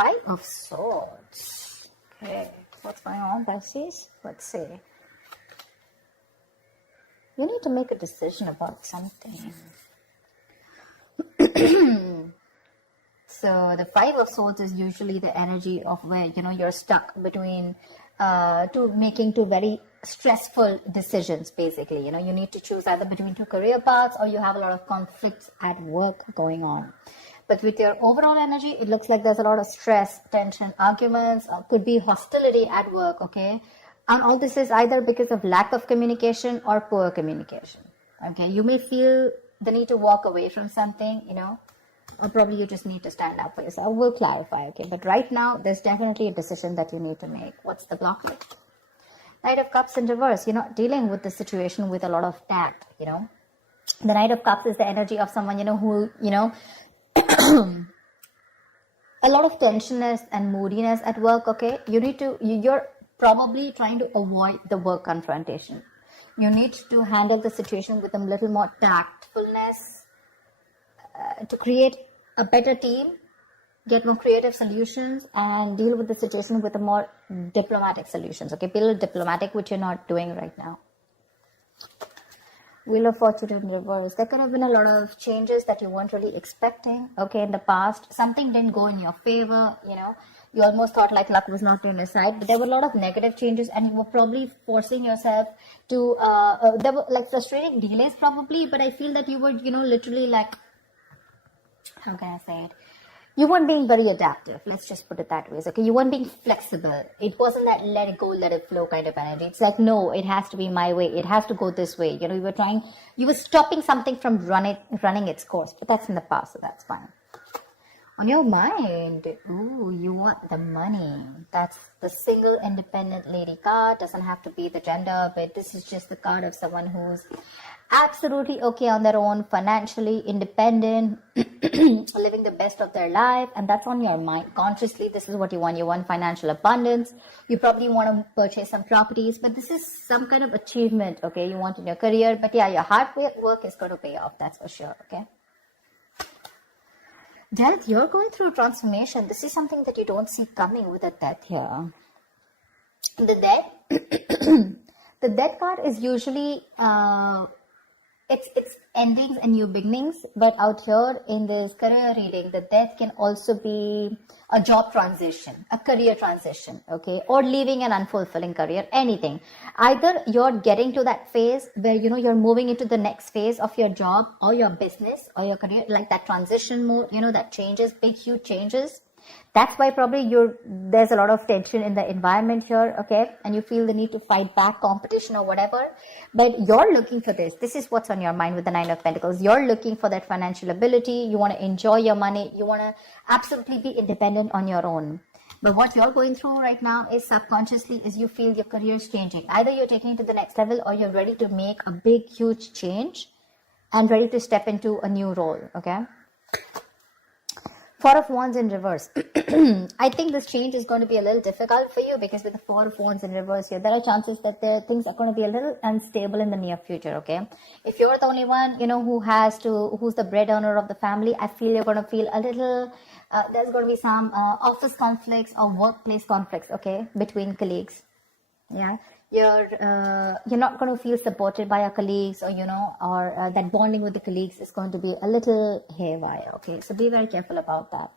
Five of Swords. Okay, what's going on, Pisces? Let's see. You need to make a decision about something. So the Five of Swords is usually the energy of where, you're stuck between making two very stressful decisions, basically. You need to choose either between two career paths, or you have a lot of conflicts at work going on. But with your overall energy, it looks like there's a lot of stress, tension, arguments, could be hostility at work, okay? And all this is either because of lack of communication or poor communication, okay? You may feel the need to walk away from something, or probably you just need to stand up for yourself. We'll clarify, okay? But right now, there's definitely a decision that you need to make. What's the blockage? Knight of Cups in reverse. You're not dealing with the situation with a lot of tact, The Knight of Cups is the energy of someone, who, a lot of tensionness and moodiness at work, okay? You're probably trying to avoid the work confrontation. You need to handle the situation with a little more tactfulness to create a better team, get more creative solutions, and deal with the situation with a more diplomatic solutions, okay? Be a little diplomatic, which you're not doing right now. Wheel of Fortune in reverse. There could have been a lot of changes that you weren't really expecting, okay, in the past. Something didn't go in your favor, You almost thought like luck was not on your side, but there were a lot of negative changes, and you were probably forcing yourself to, there were like frustrating delays probably, but I feel that you were, literally like, how can I say it? You weren't being very adaptive. Let's just put it that way. Okay, you weren't being flexible. It wasn't that let it go, let it flow kind of energy. It's like, no, it has to be my way. It has to go this way. You were stopping something from running its course, but that's in the past, so that's fine. On your mind, you want the money. That's the single independent lady card. Doesn't have to be the gender, but this is just the card of someone who's absolutely okay on their own, financially independent, living the best of their life, and that's on your mind. Consciously, this is what you want. You want financial abundance. You probably want to purchase some properties, but this is some kind of achievement, okay, you want in your career. But yeah, your hard work is going to pay off, that's for sure, okay? Death, you're going through a transformation. This is something that you don't see coming with a death here. The death card is usually it's endings and new beginnings, but out here in this career reading, the death can also be a job transition, a career transition, okay, or leaving an unfulfilling career, anything. Either you're getting to that phase where, you're moving into the next phase of your job or your business or your career, like that transition mode, that changes, big, huge changes. That's why probably there's a lot of tension in the environment here, okay? And you feel the need to fight back competition or whatever. But you're looking for this. This is what's on your mind with the Nine of Pentacles. You're looking for that financial ability. You want to enjoy your money. You want to absolutely be independent on your own. But what you're going through right now is subconsciously is you feel your career is changing. Either you're taking it to the next level or you're ready to make a big, huge change and ready to step into a new role, okay? Four of Wands in reverse. I think this change is going to be a little difficult for you because with the Four of Wands in reverse here, there are chances that things are going to be a little unstable in the near future, okay? If you're the only one, who's the bread earner of the family, I feel you're going to feel a little, there's going to be some office conflicts or workplace conflicts, okay, between colleagues, yeah? You're not going to feel supported by your colleagues, or that bonding with the colleagues is going to be a little haywire, okay? So be very careful about that.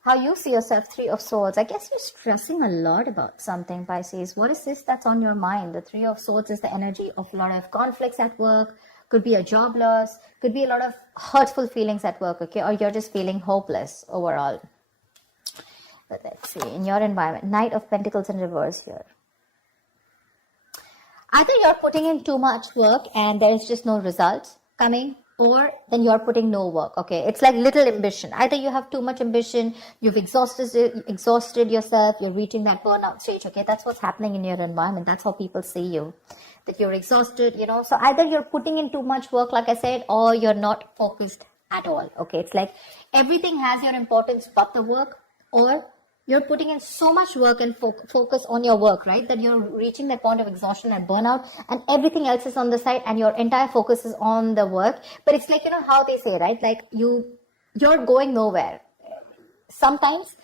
How you see yourself, Three of Swords. I guess you're stressing a lot about something, Pisces. What is this that's on your mind? The Three of Swords is the energy of a lot of conflicts at work. Could be a job loss. Could be a lot of hurtful feelings at work, okay? Or you're just feeling hopeless overall. But let's see, in your environment, Knight of Pentacles in reverse here. Either you're putting in too much work and there is just no results coming, or then you're putting no work, okay? It's like little ambition. Either you have too much ambition, you've exhausted yourself, you're reaching that burnout stage, okay? That's what's happening in your environment. That's how people see you, that you're exhausted, So either you're putting in too much work, like I said, or you're not focused at all, okay? It's like everything has your importance but the work, or you're putting in so much work and focus on your work, right? That you're reaching that point of exhaustion and burnout, and everything else is on the side and your entire focus is on the work. But it's like, how they say, right? Like you're going nowhere. Sometimes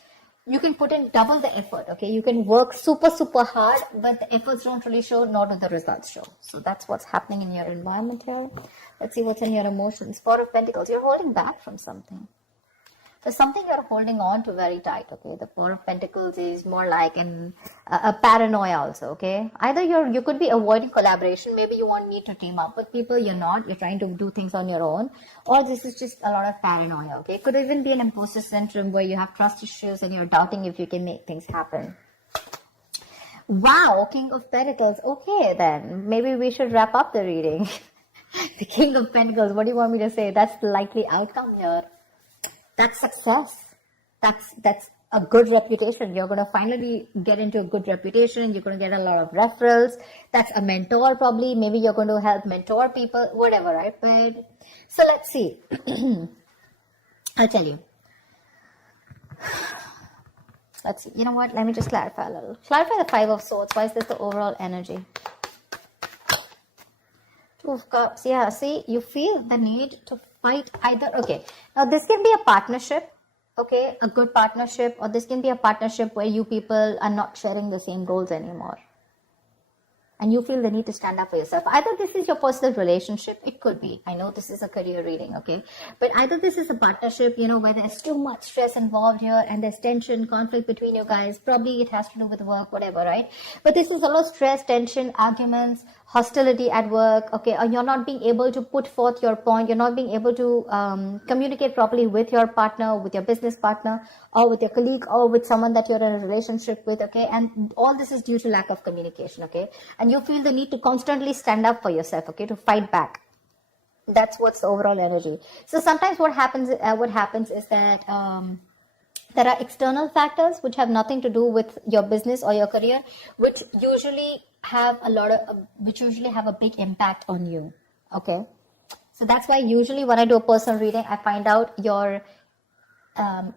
you can put in double the effort, okay? You can work super, super hard, but the efforts don't really show, nor do the results show. So that's what's happening in your environment here. Let's see what's in your emotions. Four of Pentacles, you're holding back from something. There's something you're holding on to very tight, okay? The Four of Pentacles is more like a paranoia also, okay? Either you could be avoiding collaboration. Maybe you want me to team up with people. You're not. You're trying to do things on your own. Or this is just a lot of paranoia, okay? It could even be an imposter syndrome where you have trust issues and you're doubting if you can make things happen. Wow, King of Pentacles. Okay, then. Maybe we should wrap up the reading. The King of Pentacles. What do you want me to say? That's the likely outcome here. That's success. That's a good reputation. You're going to finally get into a good reputation. You're going to get a lot of referrals. That's a mentor probably. Maybe you're going to help mentor people, whatever, right? But so let's see. I'll tell you. Let's see. You know what? Let me just clarify a little. Clarify the Five of Swords. Why is this the overall energy? Two of Cups. Yeah, see, you feel the need to fight either. Okay, now this can be a partnership, okay, a good partnership, or this can be a partnership where you people are not sharing the same goals anymore. And you feel the need to stand up for yourself. Either this is your personal relationship, it could be. I know this is a career reading, okay? But either this is a partnership, you know, where there's too much stress involved here and there's tension, conflict between you guys. Probably it has to do with work, whatever, right? But this is a lot of stress, tension, arguments, hostility at work, okay? Or you're not being able to put forth your point. You're not being able to communicate properly with your partner, with your business partner, or with your colleague, or with someone that you're in a relationship with, okay? And all this is due to lack of communication, okay? And you feel the need to constantly stand up for yourself, okay? To fight back. That's what's the overall energy. So sometimes what happens is that there are external factors which have nothing to do with your business or your career, which usually have a big impact on you, okay? So that's why usually when I do a personal reading, I find out your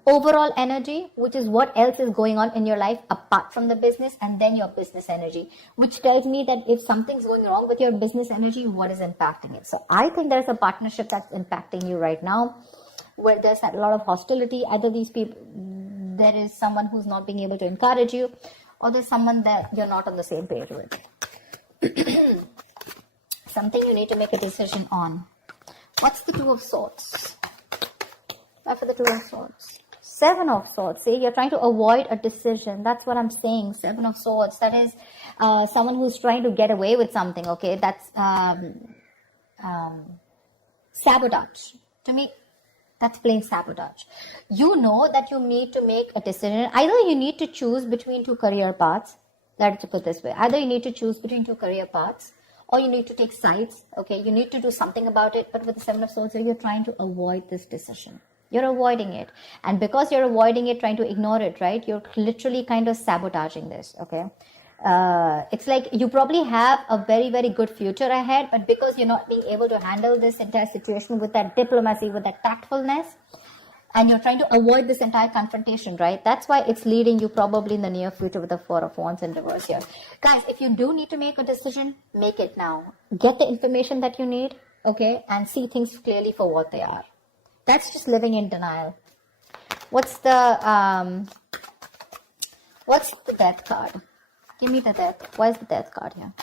overall energy, which is what else is going on in your life apart from the business, and then your business energy, which tells me that if something's going wrong with your business energy, what is impacting it. So I think there's a partnership that's impacting you right now, where there's a lot of hostility. Either these people, there is someone who's not being able to encourage you, or there's someone that you're not on the same page with. Something you need to make a decision on. What's the Two of Swords? For the Two of Swords. Seven of Swords. See, you're trying to avoid a decision. That's what I'm saying. Seven of Swords. That is someone who's trying to get away with something. Okay, that's sabotage. To me, that's plain sabotage. You know that you need to make a decision. Either you need to choose between two career paths. Let's put it this way. Either you need to choose between two career paths, or you need to take sides. Okay, you need to do something about it. But with the Seven of Swords, you're trying to avoid this decision. You're avoiding it. And because you're avoiding it, trying to ignore it, right? You're literally kind of sabotaging this, okay? It's like you probably have a very, very good future ahead, but because you're not being able to handle this entire situation with that diplomacy, with that tactfulness, and you're trying to avoid this entire confrontation, right? That's why it's leading you probably in the near future with the Four of Wands in reverse here. Guys, if you do need to make a decision, make it now. Get the information that you need, okay? And see things clearly for what they are. That's just living in denial. What's the Death card? Give me the Death. Why is the Death card here?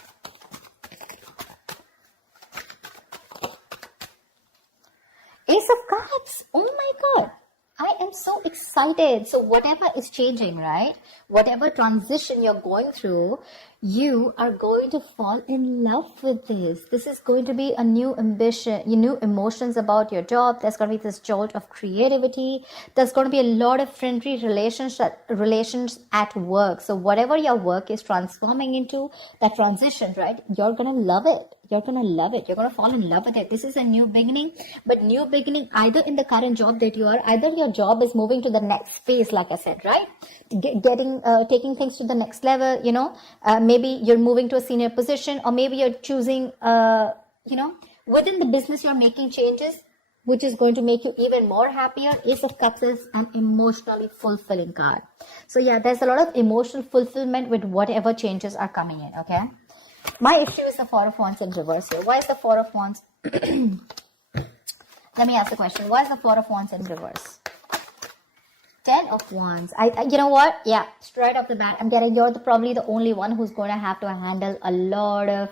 Ace of Cups. Oh my God. I am so excited. So whatever is changing, right? Whatever transition you're going through, you are going to fall in love with this. This is going to be a new ambition, new emotions about your job. There's going to be this jolt of creativity. There's going to be a lot of friendly relations at work. So whatever your work is transforming into, that transition, right? You're going to love it. You're going to love it. You're going to fall in love with it. This is a new beginning, but new beginning either in the current job that you are, either your job is moving to the next phase, like I said, right? Taking things to the next level, you know, maybe you're moving to a senior position, or maybe you're choosing, within the business, you're making changes, which is going to make you even more happier. Ace of Cups is an emotionally fulfilling card. So yeah, there's a lot of emotional fulfillment with whatever changes are coming in, okay? My issue is the Four of Wands in reverse here. Why is the Four of Wands? Let me ask the question. Why is the Four of Wands in reverse? Ten of Wands. You know what? Yeah, straight off the bat, I'm getting you're probably the only one who's going to have to handle a lot of.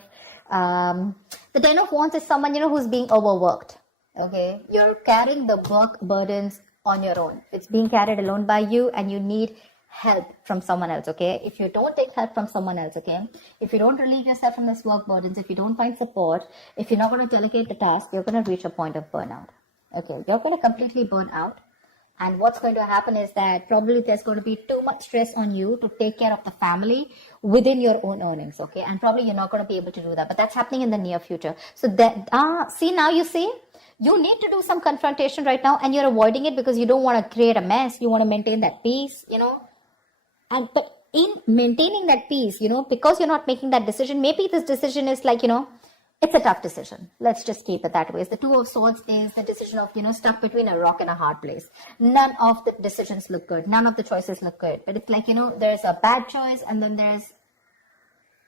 The Ten of Wands is someone, who's being overworked. Okay, you're carrying the work burdens on your own. It's being carried alone by you, and you need help from someone else. Okay, if you don't take help from someone else, okay, if you don't relieve yourself from this work burdens, if you don't find support, if you're not going to delegate the task, you're going to reach a point of burnout. Okay, you're going to completely burn out. And what's going to happen is that probably there's going to be too much stress on you to take care of the family within your own earnings, okay? And probably you're not going to be able to do that. But that's happening in the near future. So that, see, now you see, you need to do some confrontation right now, and you're avoiding it because you don't want to create a mess. You want to maintain that peace, but in maintaining that peace, because you're not making that decision, maybe this decision is like, it's a tough decision. Let's just keep it that way. The Two of Swords is the decision of, stuck between a rock and a hard place. None of the decisions look good. None of the choices look good. But it's like, there's a bad choice and then there's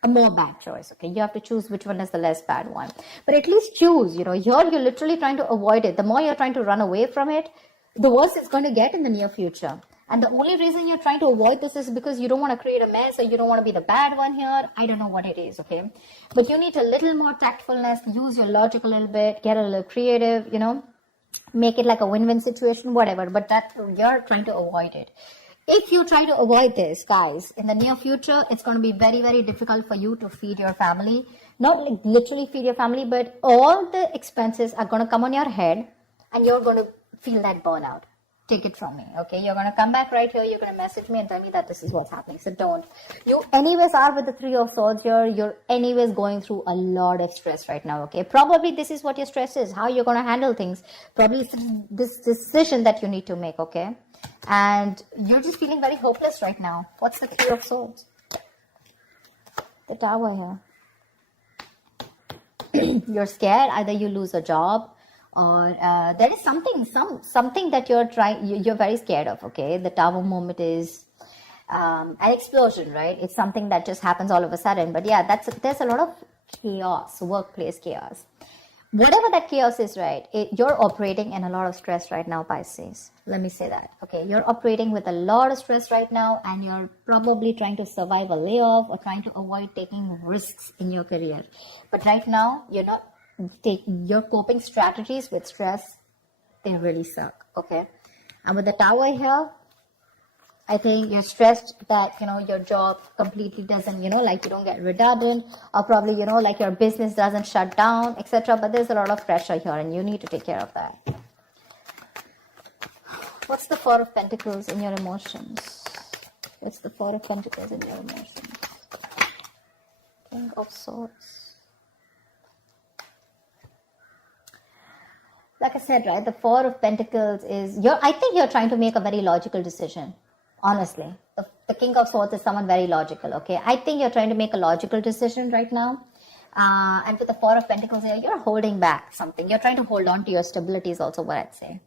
a more bad choice. Okay, you have to choose which one is the less bad one. But at least choose, you're literally trying to avoid it. The more you're trying to run away from it, the worse it's going to get in the near future. And the only reason you're trying to avoid this is because you don't want to create a mess, or you don't want to be the bad one here. I don't know what it is, okay? But you need a little more tactfulness, use your logic a little bit, get a little creative, make it like a win-win situation, whatever. But that you're trying to avoid it. If you try to avoid this, guys, in the near future, it's going to be very, very difficult for you to feed your family. Not like literally feed your family, but all the expenses are going to come on your head, and you're going to feel that burnout. Take it from me, okay? You're going to come back right here, you're going to message me and tell me that this is what's happening. So don't. You anyways are with the Three of Swords here. You're anyways going through a lot of stress right now, okay? Probably this is what your stress is, how you're going to handle things. Probably it's this decision that you need to make, okay? And you're just feeling very hopeless right now. What's the Three of Swords? The Tower here. You're scared. Either you lose a job, or there is something that you're very scared of, okay? The Tower moment is an explosion, right? It's something that just happens all of a sudden. But yeah, there's a lot of chaos, workplace chaos. Whatever that chaos is, right? You're operating in a lot of stress right now, Pisces. Let me say that, okay? You're operating with a lot of stress right now, and you're probably trying to survive a layoff or trying to avoid taking risks in your career. But right now, you're not your coping strategies with stress, they really suck, okay? And with the Tower here, I think you're stressed that, your job completely doesn't, like you don't get redundant, or probably, like your business doesn't shut down, etc. But there's a lot of pressure here, and you need to take care of that. What's the Four of Pentacles in your emotions? What's the Four of Pentacles in your emotions? King of Swords. Like I said, right, the Four of Pentacles is, I think you're trying to make a very logical decision, honestly. The King of Swords is someone very logical, okay? I think you're trying to make a logical decision right now. And with the Four of Pentacles here, you're holding back something. You're trying to hold on to your stability is also what I'd say.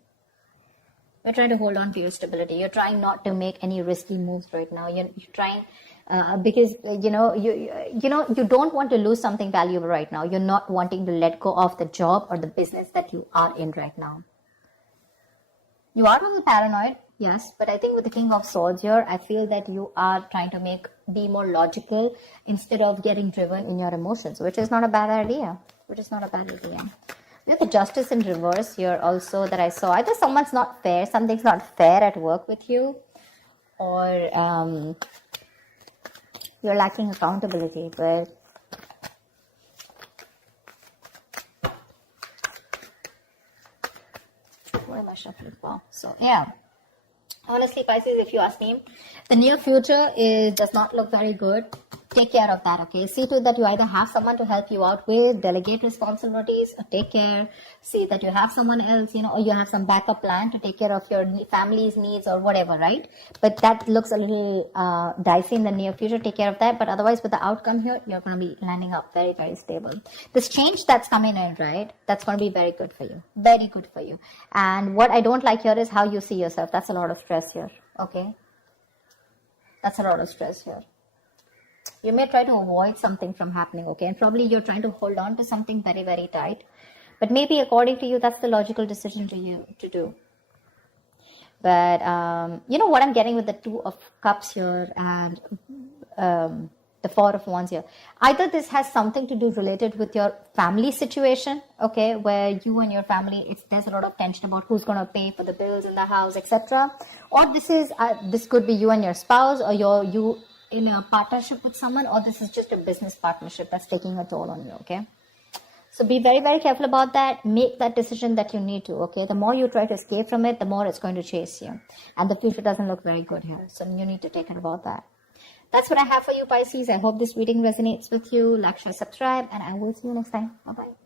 You're trying to hold on to your stability. You're trying not to make any risky moves right now. You're trying... because you don't want to lose something valuable right now. You're not wanting to let go of the job or the business that you are in right now. You are a little paranoid, yes, but I think with the King of Swords here, I feel that you are trying to be more logical instead of getting driven in your emotions, which is not a bad idea. We have the Justice in reverse here also that I saw. Either someone's not fair, something's not fair at work with you, or you're lacking accountability. But what am I shuffling for? So yeah, honestly, Pisces, if you ask me, the near future does not look very good. Take care of that, okay? See to it that you either have someone to help you out with, delegate responsibilities, or take care. See that you have someone else, or you have some backup plan to take care of your family's needs or whatever, right? But that looks a little dicey in the near future. Take care of that. But otherwise, with the outcome here, you're going to be landing up very, very stable. This change that's coming in, right? That's going to be very good for you. Very good for you. And what I don't like here is how you see yourself. That's a lot of stress here, okay? That's a lot of stress here. You may try to avoid something from happening, okay? And probably you're trying to hold on to something very, very tight. But maybe according to you, that's the logical decision to do. But you know what I'm getting with the Two of Cups here and the Four of Wands here. Either this has something to do related with your family situation, okay, where you and your family, there's a lot of tension about who's going to pay for the bills in the house, etc. Or this could be you and your spouse, or you in a partnership with someone, or this is just a business partnership that's taking a toll on you, okay? So be very, very careful about that. Make that decision that you need to, okay? The more you try to escape from it, the more it's going to chase you. And the future doesn't look very good here. So you need to take care about that. That's what I have for you, Pisces. I hope this reading resonates with you. Like, share, subscribe, and I will see you next time. Bye-bye.